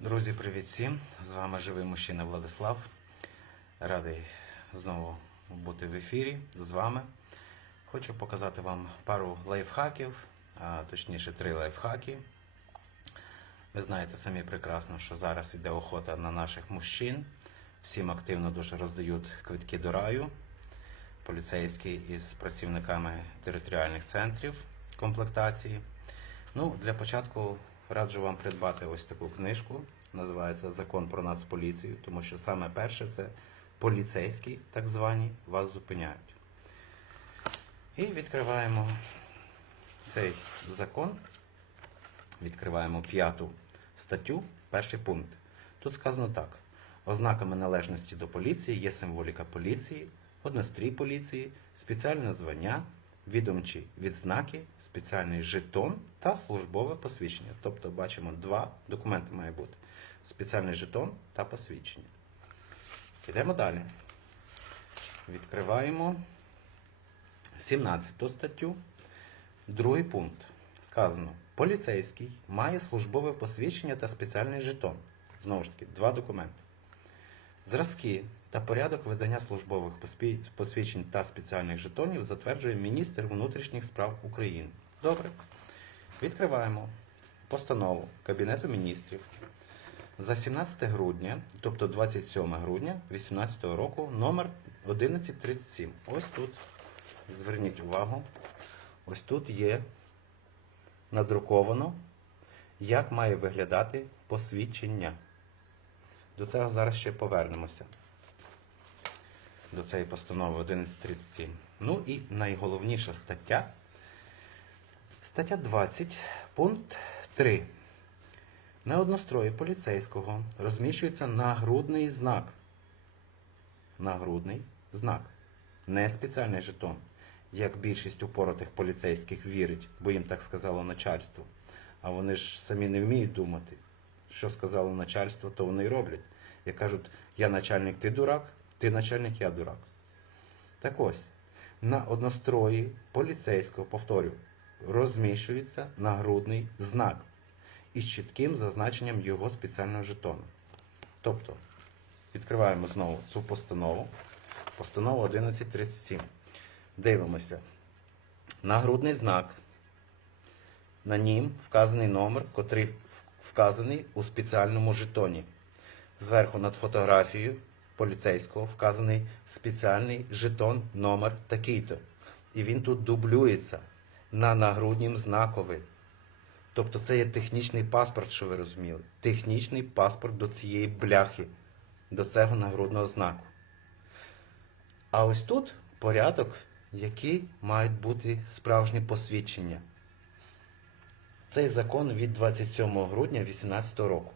Друзі, привіт всім! З вами живий мужчина Владислав. Радий знову бути в ефірі з вами. Хочу показати вам пару лайфхаків, а точніше три лайфхаки. Ви знаєте самі прекрасно, що зараз йде охота на наших мужчин. Всім активно дуже роздають квитки до раю. Поліцейські із працівниками територіальних центрів комплектації. Ну, для початку раджу вам придбати ось таку книжку. Називається Закон про нацполіцію, тому що саме перше це поліцейські, так звані, вас зупиняють. І відкриваємо цей закон. Відкриваємо п'яту статтю, перший пункт. Тут сказано так: ознаками належності до поліції є символіка поліції, однострій поліції, спеціальне звання, відомчі відзнаки, спеціальний жетон та службове посвідчення. Тобто, бачимо, два документи має бути: спеціальний жетон та посвідчення. Йдемо далі. Відкриваємо 17 статтю. Другий пункт. Сказано: поліцейський має службове посвідчення та спеціальний жетон. Знову ж таки, два документи. Зразки та порядок видання службових посвідчень та спеціальних жетонів затверджує міністр внутрішніх справ України. Добре. Відкриваємо постанову Кабінету міністрів за 17 грудня, тобто 27 грудня 2018 року, номер 1137. Ось тут. Зверніть увагу. Ось тут є надруковано, як має виглядати посвідчення. До цього зараз ще повернемося. До цієї постанови 1137. Ну і найголовніша стаття. Стаття 20, пункт 3. На однострої поліцейського розміщується нагрудний знак. Нагрудний знак. Не спеціальний жетон, як більшість упоротих поліцейських вірить, бо їм так сказало начальство. А вони ж самі не вміють думати. Що сказало начальство, то вони й роблять. Як кажуть, я начальник, ти дурак, ти начальник, я дурак. Так ось, на однострої поліцейського, повторю, розміщується нагрудний знак із чітким зазначенням його спеціального жетону. Тобто, відкриваємо знову цю постанову. Постанова 1137. Дивимося. Нагрудний знак. На нім вказаний номер, котрий вказаний у спеціальному жетоні. Зверху над фотографією поліцейського вказаний спеціальний жетон номер такий-то. І він тут дублюється на нагруднім знакові. Тобто це є технічний паспорт, що ви розуміли. Технічний паспорт до цієї бляхи, до цього нагрудного знаку. А ось тут порядок, які мають бути справжні посвідчення. Цей закон від 27 грудня 2018 року.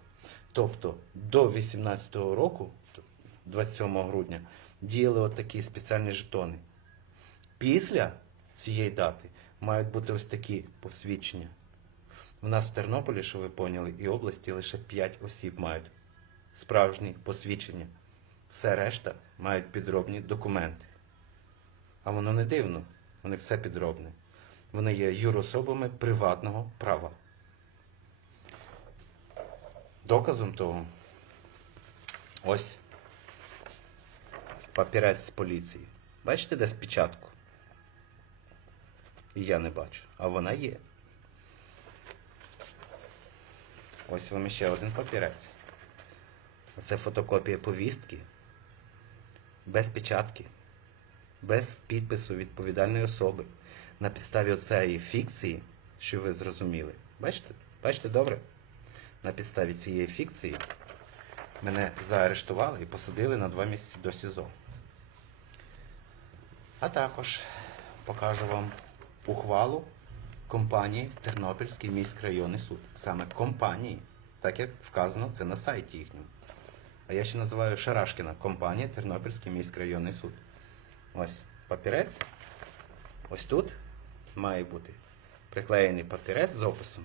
Тобто до 2018 року, 27 грудня, діяли отакі спеціальні жетони. Після цієї дати мають бути ось такі посвідчення. У нас в Тернополі, що ви поняли, і області лише 5 осіб мають справжні посвідчення. Все решта мають підробні документи. А воно не дивно, вони все підробне. Вони є юрособами приватного права. Доказом того, ось папірець з поліції. Бачите десь печатку? І я не бачу, а вона є. Ось вам ще один папірець. Це фотокопія повістки. Без печатки, без підпису відповідальної особи. На підставі оцеї фікції, що ви зрозуміли. Бачите? Бачите добре? На підставі цієї фікції мене заарештували і посадили на два місяці до СІЗО. А також покажу вам ухвалу компанії Тернопільський міськрайонний суд. Саме компанії, так як вказано це на сайті їхньому. А я ще називаю Шарашкіна компанія Тернопільський міськрайонний суд. Ось папірець. Ось тут має бути приклеєний папірець з описом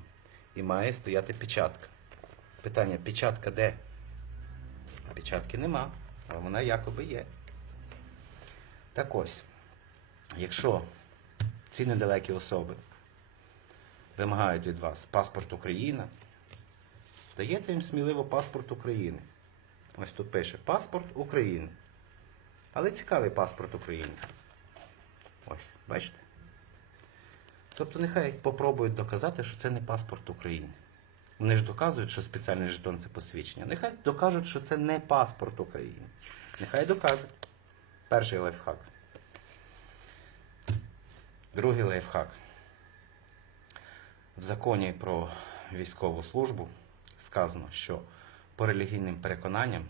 і має стояти печатка. Питання, печатка де? Печатки нема, а вона якоби є. Так ось, якщо ці недалекі особи вимагають від вас паспорт Україна, даєте їм сміливо паспорт України. Ось тут пише паспорт України. Але цікавий паспорт України. Ось, бачите? Тобто нехай попробують доказати, що це не паспорт України. Вони ж доказують, що спеціальний жетон це посвідчення. Нехай докажуть, що це не паспорт України. Нехай докажуть. Перший лайфхак. Другий лайфхак. В законі про військову службу сказано, що по релігійним переконанням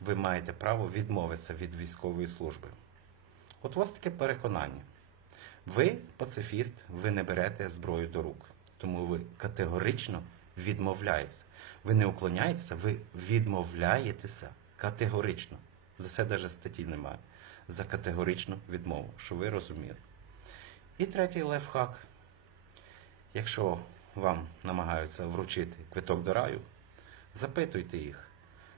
ви маєте право відмовитися від військової служби. От у вас таке переконання. Ви пацифіст, ви не берете зброю до рук. Тому ви категорично відмовляєтеся. Ви не уклоняєтеся, ви відмовляєтеся категорично. За це навіть статті немає. За категоричну відмову, що ви розуміли. І третій лайфхак. Якщо вам намагаються вручити квиток до раю, запитуйте їх.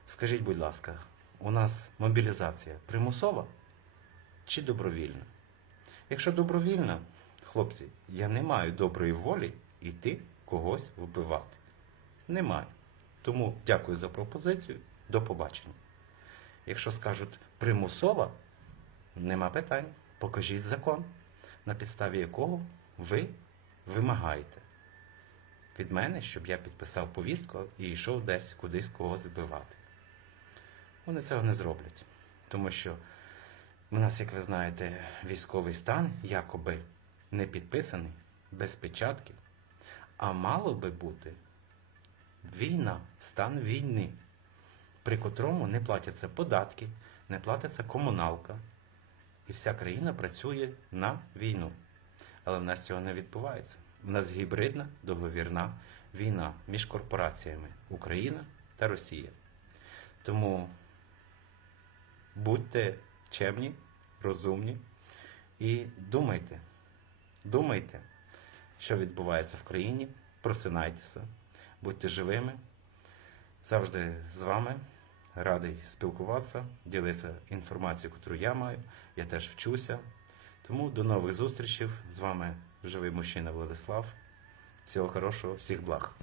Скажіть, будь ласка, у нас мобілізація примусова чи добровільна? Якщо добровільна, хлопці, я не маю доброї волі йти когось вбивати. Не маю. Тому дякую за пропозицію. До побачення. Якщо скажуть примусова, нема питань. Покажіть закон, на підставі якого ви вимагаєте від мене, щоб я підписав повістку і йшов десь кудись когось збивати. Вони цього не зроблять, тому що у нас, як ви знаєте, військовий стан якоби не підписаний, без печатки, а мало би бути війна, стан війни, при котрому не платяться податки, не платиться комуналка, і вся країна працює на війну. Але в нас цього не відбувається. У нас гібридна договірна війна між корпораціями Україна та Росія. Тому будьте чемні, розумні і думайте, думайте, що відбувається в країні, просинайтеся, будьте живими. Завжди з вами. Радий спілкуватися, ділитися інформацією, яку я маю. Я теж вчуся. Тому до нових зустрічей. З вами живий мужчина Владислав. Всього хорошого, всіх благ.